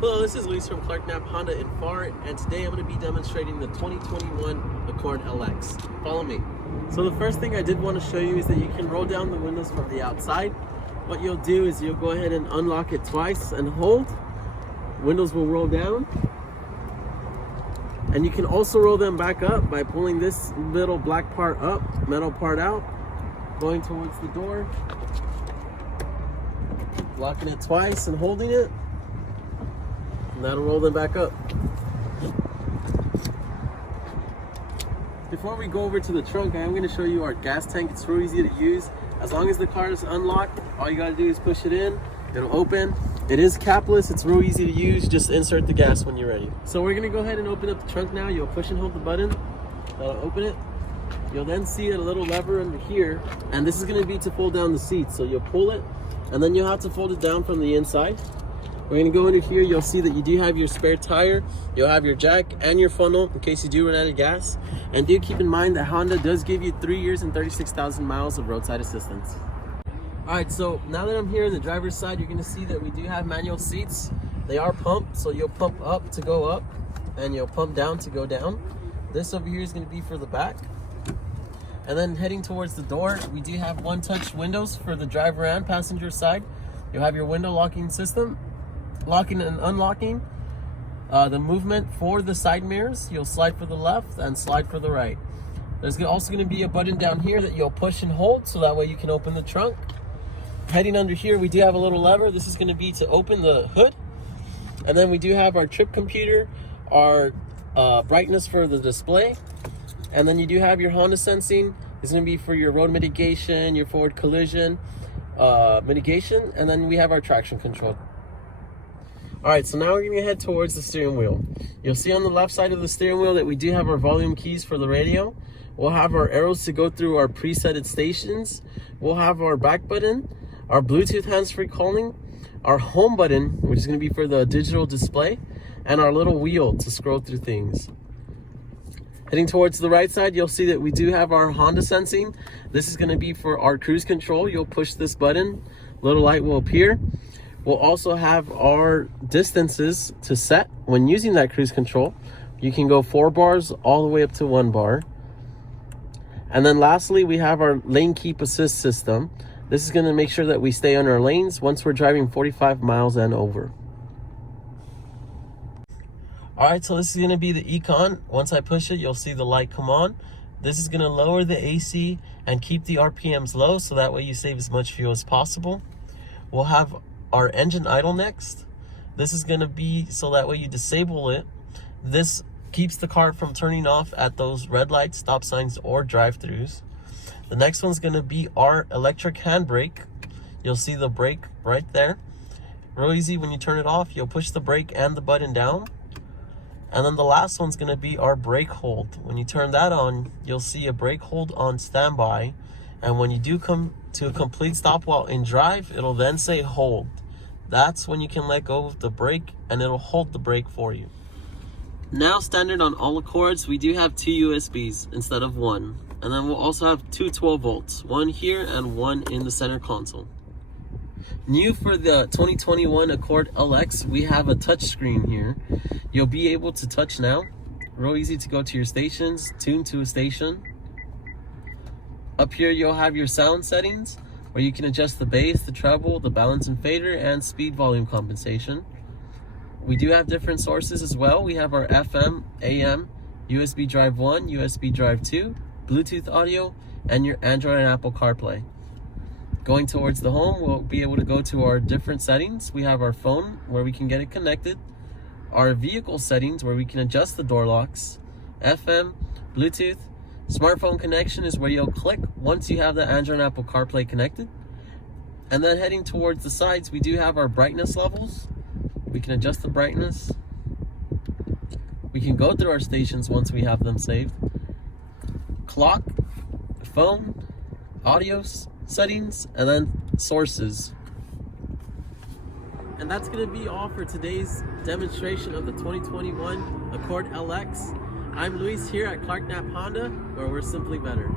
Hello, this is Luis from Clark Knapp Honda in Pharr, and today I'm going to be demonstrating the 2021 Accord LX. Follow me. So the first thing I did want to show you is that you can roll down the windows from the outside. What you'll do is you'll go ahead and unlock it twice and hold. Windows will roll down. And you can also roll them back up by pulling this little black part up, metal part out, going towards the door, locking it twice and holding it. And that'll roll them back up. Before we go over to the trunk, I am going to show you our gas tank. It's real easy to use. As long as the car is unlocked, all you got to do is push it in. It'll open. It is capless. It's real easy to use. Just insert the gas when you're ready. So we're going to go ahead and open up the trunk now. You'll push and hold the button. That'll open it. You'll then see a little lever under here, and this is going to be to fold down the seats. So you'll pull it, and then you'll have to fold it down from the inside. We're going to go into here. You'll see that you do have your spare tire. You'll have your jack and your funnel in case you do run out of gas. And do keep in mind that Honda does give you 3 years and 36,000 miles of roadside assistance. All right, so now that I'm here on the driver's side, you're going to see that we do have manual seats. They are pumped, so you'll pump up to go up, and you'll pump down to go down. This over here is going to be for the back. And then heading towards the door, we do have one-touch windows for the driver and passenger side. You'll have your window locking system, locking and unlocking. The movement for the side mirrors, you'll slide for the left and slide for the right. There's also going to be a button down here that you'll push and hold, so that way you can open the trunk. Heading under here, we do have a little lever. This is going to be to open the hood. And then we do have our trip computer, our brightness for the display. And then you do have your Honda sensing. It's going to be for your road mitigation, your forward collision mitigation. And then we have our traction control. All right, so now we're going to head towards the steering wheel. You'll see on the left side of the steering wheel that we do have our volume keys for the radio. We'll have our arrows to go through our presetted stations. We'll have our back button, our Bluetooth hands-free calling, our home button, which is going to be for the digital display, and our little wheel to scroll through things. Heading towards the right side, you'll see that we do have our Honda sensing. This is going to be for our cruise control. You'll push this button, little light will appear. We'll also have our distances to set when using that cruise control. You can go 4 bars all the way up to 1 bar. And then lastly, we have our lane keep assist system. This is going to make sure that we stay on our lanes once we're driving 45 miles and over. All right, so this is going to be the Econ. Once I push it, you'll see the light come on. This is going to lower the AC and keep the RPMs low, so that way you save as much fuel as possible. We'll have our engine idle next. This is going to be so that way you disable it. This keeps the car from turning off at those red lights, stop signs, or drive-throughs. The next one's going to be our electric handbrake. You'll see the brake right there. Real easy. When you turn it off, you'll push the brake and the button down. And then the last one's going to be our brake hold. When you turn that on, you'll see a brake hold on standby. And when you do come to a complete stop while in drive, it'll then say hold. That's when you can let go of the brake, and it'll hold the brake for you. Now, standard on all Accords, we do have 2 USBs instead of 1. And then we'll also have 2 12 volts, one here and one in the center console. New for the 2021 Accord LX, we have a touch screen here. You'll be able to touch now. Real easy to go to your stations, tune to a station. Up here, you'll have your sound settings, where you can adjust the bass, the treble, the balance and fader, and speed volume compensation. We do have different sources as well. We have our FM, AM, USB drive 1, USB drive 2, Bluetooth audio, and your Android and Apple CarPlay. Going towards the home, we'll be able to go to our different settings. We have our phone, where we can get it connected, our vehicle settings, where we can adjust the door locks, FM, Bluetooth. Smartphone connection is where you'll click once you have the Android and Apple CarPlay connected. And then heading towards the sides, we do have our brightness levels. We can adjust the brightness. We can go through our stations once we have them saved. Clock, phone, audio settings, and then sources. And that's going to be all for today's demonstration of the 2021 Accord LX. I'm Luis here at Clark Knapp Honda, where we're simply better.